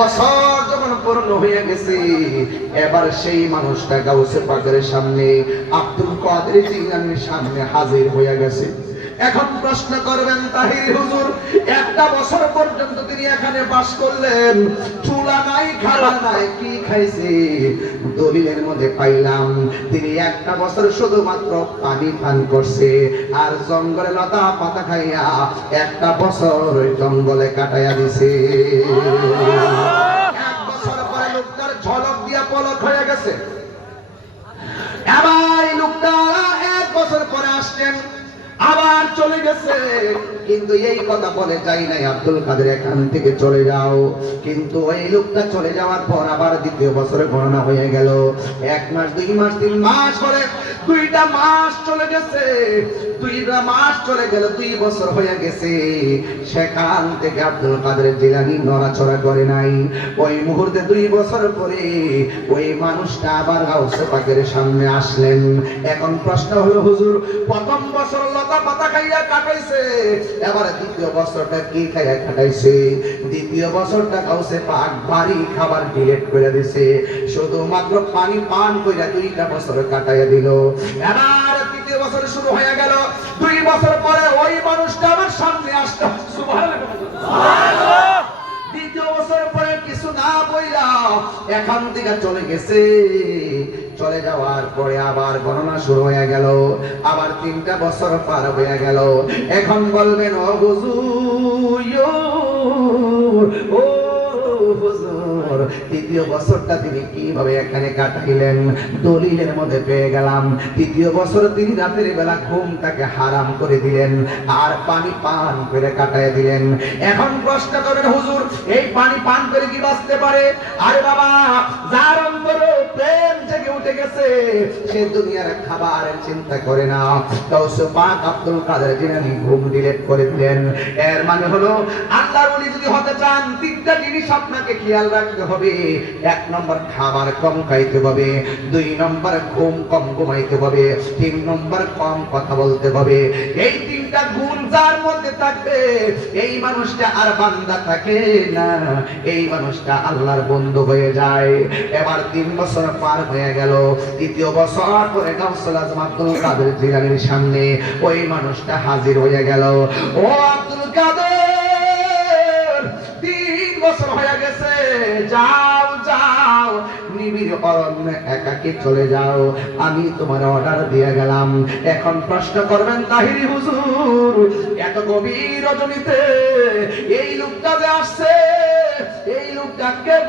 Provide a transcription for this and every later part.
বছর যখন পূর্ণ হয়ে গেছে, এবার সেই মানুষটা গাউসে পাকের সামনে, আব্দুল কাদের জিলানীর সামনে হাজির হয়ে গেছে। এখন প্রশ্ন করবেন, তাহির হুজুর একটা বছর পর্যন্ত তিনি এখানে বাস করলেন, চুলা নাই, খানা নাই, কি খাইছে? দলিলের মধ্যে পাইলাম তিনি একটা বছর শুধুমাত্র পানি পান করছে, আর জঙ্গলে লতা পাতা খাইয়া একটা বছর ওই জঙ্গলে কাটাইয়া দিছে। এক বছর পরে লোকটার ঝলক দিয়া পলক হয়ে গেছে। আবার লোকটা এক বছর পরে আসছেন, আবার চলে গেছে, কিন্তু এই কথা বলে যাই নাই আব্দুল কাদের এখান থেকে চলে যাও। কিন্তু ওই লোকটা চলে যাওয়ার পর আবার দ্বিতীয় বছরে গণনা হয়ে গেল। 1 মাস 2 মাস 3 মাস করে 2টা মাস চলে গেছে, 2টা মাস চলে গেল, 2 বছর হয়ে গেছে। সেখান থেকে আব্দুল কাদের জিলানী নড়াচড়া করে নাই। ওই মুহূর্তে 2 বছর পরে ওই মানুষটা আবার গাউসে পাকের সামনে আসলেন। এখন প্রশ্ন হলো, হুজুর প্রথম বছর লতা পাতা খাইয়া কাটাইছে, এবার দ্বিতীয় বছরটা কি খাইয়া কাটাইছে? দ্বিতীয় বছরটা গাউসে পাক ভারী খাবার ডিলেট করে দিছে, শুধুমাত্র পানি পান কইরা 2টা বছর কাটাইয়া দিল। এবার তৃতীয় বছর শুরু হয়ে গেল, 2 বছর পরে ওই মানুষটা আমার সামনে আসলো। সুবহানাল্লাহ। দ্বিতীয় বছর পরে কিছু না বইলা এখান থেকে চলে গেছে। চলে যাওয়ার পরে আবার গণনা শুরু হয়ে গেল, আবার 3টা বছর পার হয়ে গেল। এখন বলবেন, ও হুজুর, ও হুজুর, তৃতীয় বছরটা তিনি কিভাবে এখানে কাটাইলেন? দলিলের মধ্যে পেয়ে গেলাম, তৃতীয় বছর তিনি রাতের বেলা ঘুমটাকে হারাম করে দিলেন, আর পানি পান করে কাটায় দিলেন। এখন প্রশ্ন করেন, হুজুর এই পানি পান করে কি বাঁচতে পারে? আরে বাবা, যার অন্তরে প্রেম জেগে উঠে গেছে, সে দুনিয়ার খাবারের চিন্তা করে না। গাউসে পাক আব্দুল কাদের জিলানী ঘুম ডিলেট করে দিলেন। এর মানে হলো, আল্লাহর ওলি যদি হতে চান 3টা জিনিস আপনাকে খেয়াল রাখতে হবে। 1 নম্বর খাবার কম খাইতে হবে, 2 নম্বর ঘুম কম ঘুমাইতে হবে, 3 নম্বর কম কথা বলতে হবে। এই 3টা গুণ যার মধ্যে থাকবে, এই মানুষটা আর বান্দা থাকে না, এই মানুষটা আল্লাহর বন্ধু হয়ে যায়। এবার 3 বছর পার হয়ে গেল, তৃতীয় বছর পরে গাউসুল আজম আব্দুল কাদের জিলানীর সামনে ওই মানুষটা হাজির হয়ে গেল। ও আব্দুল কাদের, 3 বছর হয়ে গেছে, যাও যাও, নিবিড় অরণ্যে একাকী চলে যাও, আমি তোমার অর্ডার দিয়ে গেলাম। এখন প্রশ্ন করবেন, তাহিরি হুজুর এত গভীর রজনীতে এই লোকটা যে আসছে, এই লোকটা কেব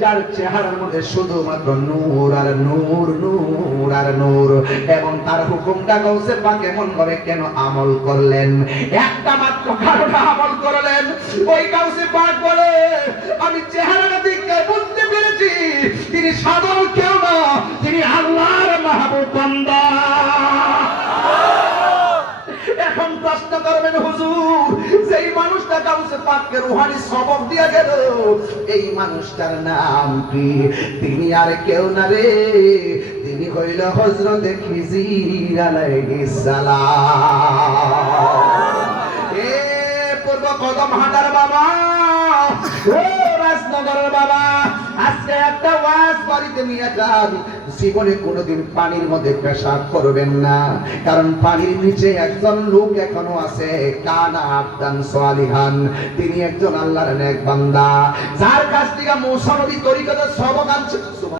যার চেহারার মধ্যে শুধুমাত্র নূর আর নূর, নূর আর নূর, এবং তার হুকুমটা গাউসে পাক এমন ভাবে কেন আমল করলেন? একটা মাত্র কারণে আমল করলেন। ওই গাউসে পাক বলে, আমি চেহারাটা দেখে বুঝতে পেরেছি তিনি সাধারণ কেউ না, তিনি আল্লাহর মাহবুব বান্দা। এখন প্রশ্ন করবেন, হুজুর যেই মানুষটা গাউসে পাককে রূহানি সবক দিয়া গেল, এই মানুষটার নাম কি? তিনি আর কেউ না রে, তিনি হইল হযরত খিজির আলাইহিস সালাম। এ পূর্ব কদম হাটার বাবা, ও রাজনগরের বাবা, আজকে একটা ওয়াজ বাড়িতে নিয়ে যান, জীবনে কোনোদিন পানির মধ্যে পেশাব করবেন না, কারণ পানির নিচে একজন লোক এখনো আছে, কানা আবদান সালিহান, তিনি একজন আল্লাহর নেক বান্দা, যার কাছ থেকে মুসা নবী তরিকতের সবক আনছে।